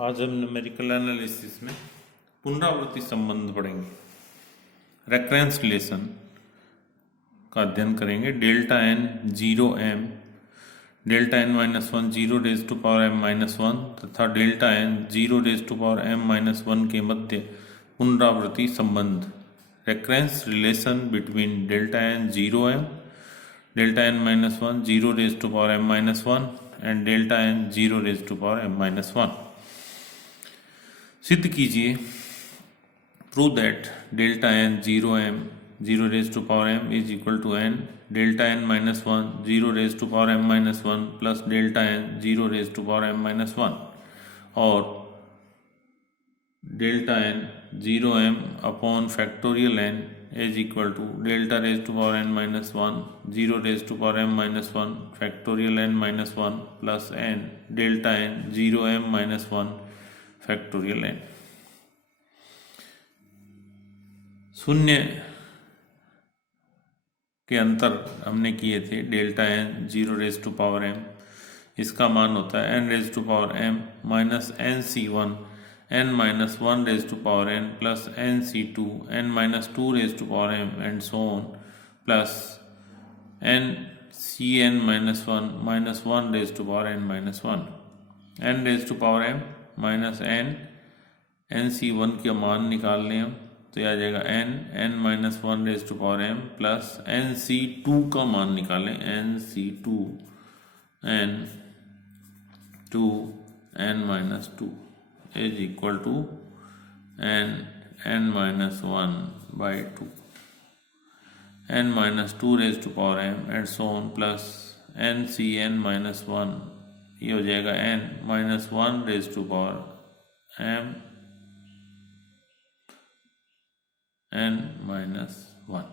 आज हम numerical analysis में पुनरावृत्ति संबंध पढ़ेंगे। रेकरेंस रिलेशन का अध्ययन करेंगे। Delta N 0m, delta N minus one 0 raise to power m minus one तथा delta N 0 raise to power m minus one के मध्य पुनरावृत्ति संबंध। Recurrence relation between delta N 0m, delta N minus one 0 raise to power m minus one and delta N 0 raise to power m minus one. सिद्ध कीजिए, prove that delta N 0m 0 raise to power m is equal to n delta N minus one 0 raise to power m minus one plus delta N 0 raise to power m minus one, और delta N 0m upon factorial n is equal to delta raise to power n minus one 0 raise to power m minus one factorial n minus one plus n delta N 0m minus one factorial n। शून्य के अंतर हमने किए थे। Delta N 0 raise to power m, इसका मान होता है n raise to power m minus n C one n minus one raise to power n plus n C two n minus two raise to power m and so on plus n C n minus one raise to power n minus one. n raise to power m minus n C one का मान निकाल लें हम, तो यह आ जाएगा n minus one raise to power m plus n C two का मान निकालें n C two n minus two is equal to n minus one by two, n minus two raise to power m and so on plus n C n minus one, ये हो जाएगा n minus one raise to power m n minus one.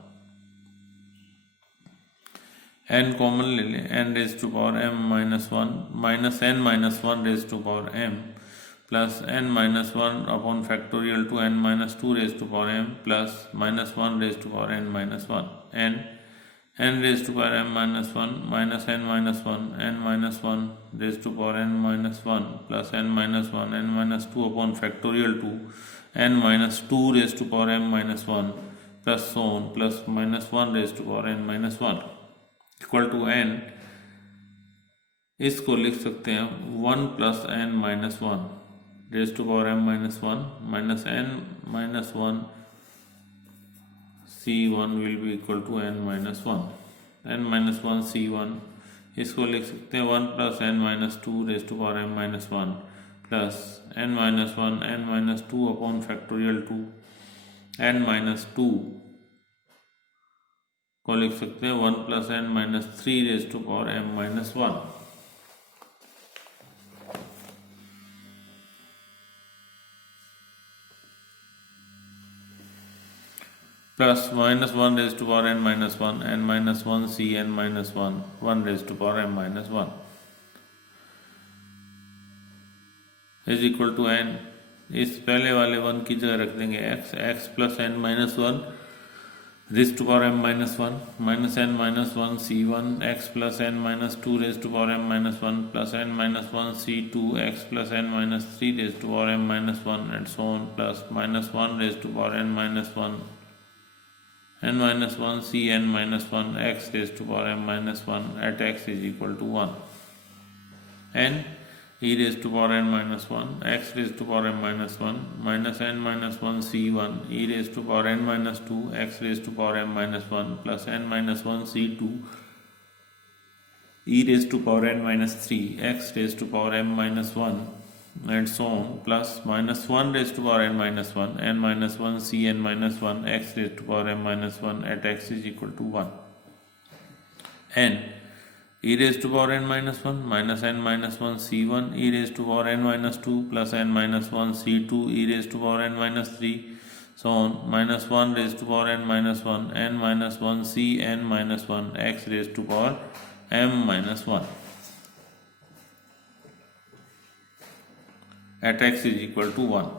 n common ले लें, n raise to power m minus one minus n minus one raise to power m plus n minus one upon factorial two n minus two raise to power m plus minus one raise to power n minus one. n raise to power m minus one minus n minus one raise to power n minus one plus n minus two upon factorial two n minus two raise to power m minus one plus so on plus minus one raise to power n minus one equal to n। इसको लिख सकते हैं one plus n minus one raise to power m minus one minus n minus one C1 will be equal to n minus one, n minus one C1, इसको लिख सकते हैं one plus n minus two raise to power m minus one plus n minus one n minus two upon factorial two n minus two को लिख सकते हैं one plus n minus three raise to power m minus one. Plus minus one raise to power n minus one C n minus one raise to power m minus one is equal to n। इस पहले वाले one की जगह रख देंगे x plus n minus one raise to power m minus one minus n minus one C one x plus n minus two raise to power m minus one plus n minus one C two x plus n minus three raise to power m minus one and so on plus minus one raise to power n minus one n minus 1 c n minus 1 x raised to power m minus 1 at x is equal to 1 n e raised to power n minus 1 x raised to power m minus 1 minus n minus 1 c 1 e raised to power n minus 2 x raised to power m minus 1 plus n minus 1 c 2 e raised to power n minus 3 x raised to power m minus 1 and so on plus minus 1 raised to power n minus 1 n minus 1 c n minus 1 x raised to power m minus 1 at x is equal to 1 n e raised to power n minus 1 minus n minus 1 c 1 e raised to power n minus 2 plus n minus 1 c 2 e raised to power n minus 3 so on minus 1 raised to power n minus 1 n minus 1 c n minus 1 x raised to power m minus 1 at x is equal to one.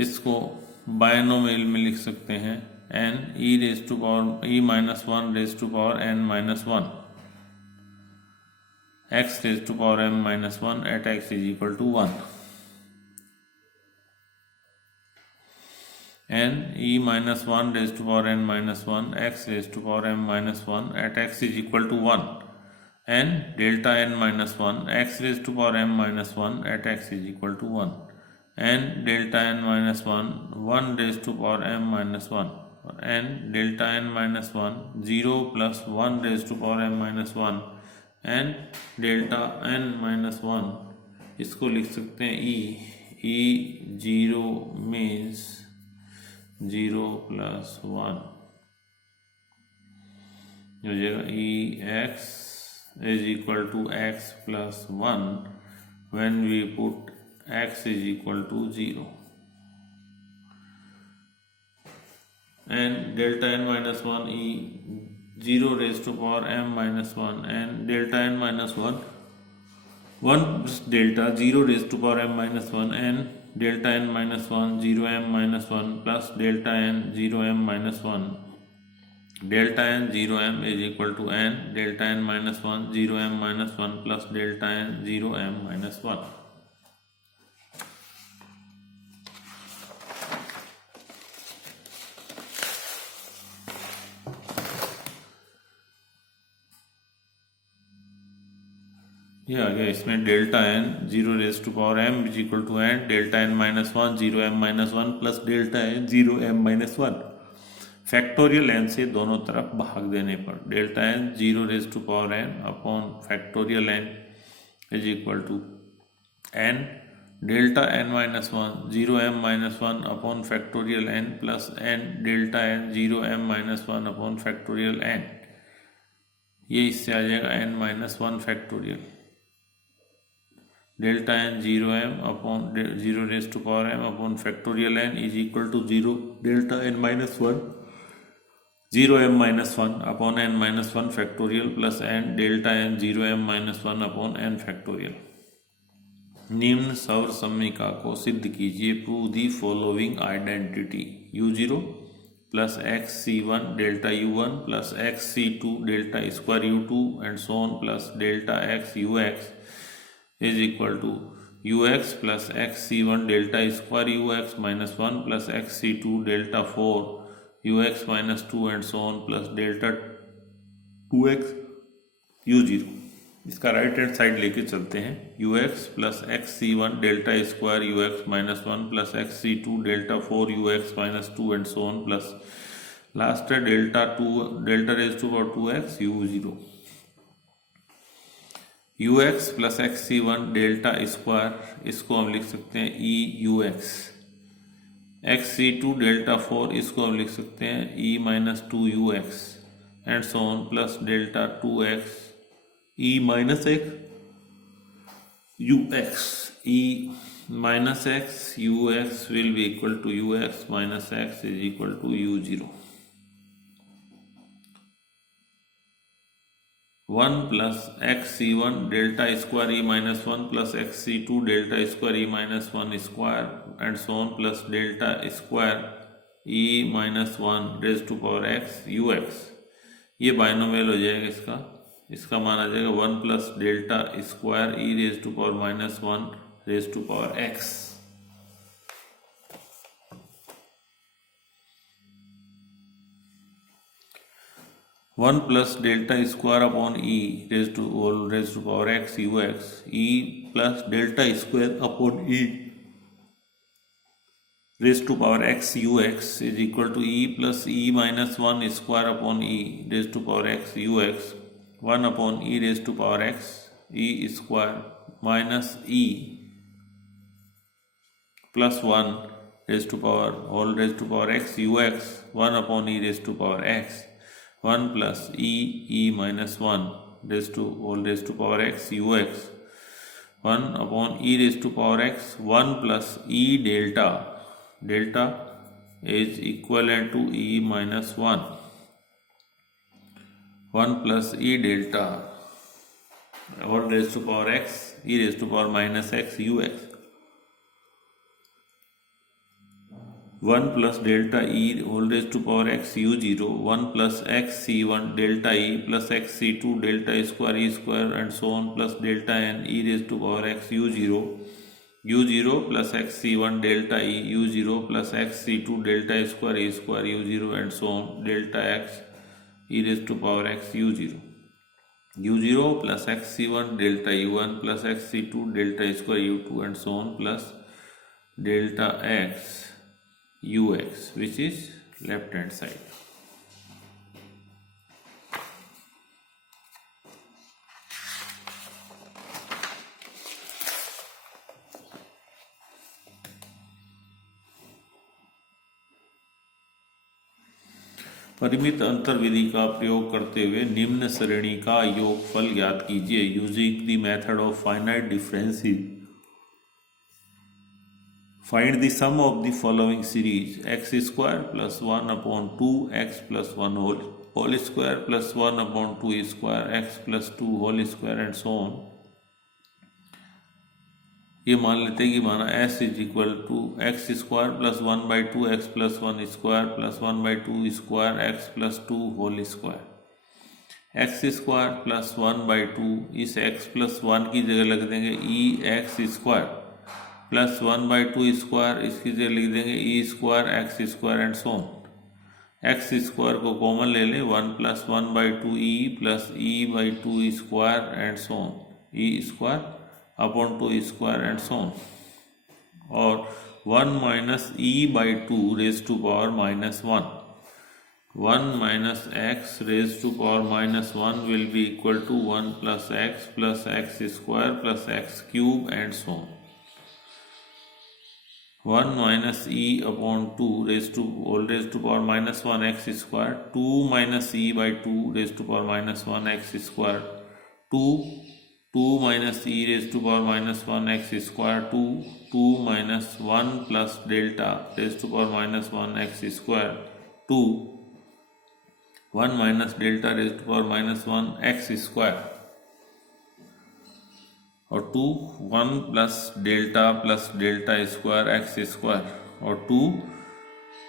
इसको binomial में लिख सकते हैं n e raise to power e minus one raise to power n minus one x raised to power m minus 1 at x is equal to 1. n e minus 1 raised to power n minus 1 x raised to power m minus 1 at x is equal to 1 n delta n minus 1 x raised to power m minus 1 at x is equal to 1 n delta n minus 1 1 raised to power m minus 1 n delta n minus 1 0 plus 1 raised to power m minus 1 n delta n minus 1 इसको लिख सकते हैं e 0 means 0 plus 1 हो जाएगा e x is equal to x plus 1 when we put x is equal to 0 and delta n minus 1 e 0 raised to power m minus 1 and delta n minus 1 1 plus delta 0 raised to power m minus 1 and delta n minus 1 0 m minus 1 plus delta n 0 m minus 1 delta n 0 m is equal to n delta n minus 1 0 m minus 1 plus delta n 0 m minus 1. ये आ गया इसमें delta N 0 raise to power m is equal to n delta n minus 1 0 m minus 1 plus delta n 0 m minus 1 factorial n से दोनों तरफ भाग देने पर delta n 0 raise to power n upon factorial n is equal to n delta n minus 1 0 m minus 1 upon factorial n plus n delta n 0 m minus 1 upon factorial n. ये इससे आ जाएगा n minus 1 factorial delta n 0 m upon 0 raise to power m upon factorial n is equal to 0 delta n minus 1 0 m minus 1 upon n minus 1 factorial plus n delta n 0 m minus 1 upon n factorial. निम्न सौर समीकरण को सिद्ध कीजिए. Prove the following identity u0 plus x c1 delta u1 plus x c2 delta square u2 and so on plus delta x ux is equal to ux plus xc1 delta square ux minus 1 plus xc2 delta 4 ux minus 2 and so on plus delta 2x u0. इसका right hand side लेके चलते हैं. ux plus xc1 delta square ux minus 1 plus xc2 delta 4 ux minus 2 and so on plus last है delta 2 delta raised to power 2x u0. ux plus X C one delta square इसको हम लिख सकते हैं E U X. X C two delta 4 इसको हम लिख सकते हैं E minus 2 U X and so on plus delta 2x E minus X U X. E minus X U X will be equal to U X minus X is equal to U zero. 1 plus xc1 delta square e minus 1 plus xc2 delta square e minus 1 square and so on plus delta square e minus 1 raised to power x ux. ये binomial हो जाएगा. इसका मान आ जाएगा 1 plus delta square e raised to power minus 1 raised to power x. 1 plus delta square upon e raised to power x ux e plus delta square upon e raised to power x ux is equal to e plus e minus 1 square upon e raised to power x ux 1 upon e raised to power x e square minus e plus 1 raised to power x ux 1 upon e raised to power x 1 plus e minus 1 raised to power x ux 1 upon e raised to power x 1 plus e delta is equivalent to e minus 1 1 plus e delta all raised to power x e raised to power minus x ux 1 plus delta e whole raised to power x u0 1 plus x c1 delta e plus x c2 delta square e square and so on plus delta n e raised to power x u0 u0 plus xc1 delta e u0 plus xc2 delta square e square u0 and so on delta x e raised to power x u0 u0 plus xc1 delta u1 plus xc2 delta square u2 and so on plus delta x ux which is left hand side. परिमित अंतर विधि का प्रयोग करते हुए निम्न श्रेणी का योगफल ज्ञात कीजिए using the method of finite differences. Find the sum of the following series x square plus 1 upon 2 x plus 1 whole square plus 1 upon 2 square x plus 2 whole square and so on. ये मान लेते हैं कि माना s is equal to X square plus 1 by 2 X plus 1 square plus 1 by 2 square X plus 2 whole square. X square plus 1 by 2 इस X plus 1 की जगह लिख देंगे E X square plus 1 by 2 square इसकी जगह लिख देंगे E square x square and so on. X square को कॉमन ले लें 1 plus 1 by 2 e plus e by 2 square and so on e square upon 2 square and so on. और 1 minus e by 2 raise to power minus 1 1 minus x raise to power minus 1 will be equal to 1 plus x square plus x cube and so on. 1 minus e upon 2 raised to power minus 1 x square 2 minus e by 2 raised to power minus 1 x square 2 minus e raised to power minus 1 x square 2 minus 1 plus delta raised to power minus 1 x square 2 1 minus delta raised to power minus 1 x square और 2 1 plus delta square x square और 2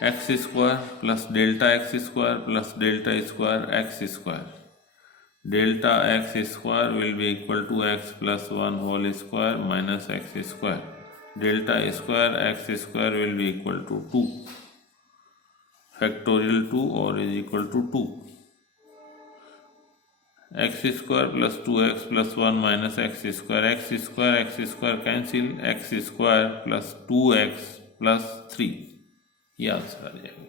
x square plus delta x square plus delta square x square. Delta x square will be equal to x plus 1 whole square minus x square. Delta square x square will be equal to 2 factorial 2 और is equal to 2. X square plus 2x plus 1 minus x square cancel x square plus 2x plus 3 ये answer आ जाएगा.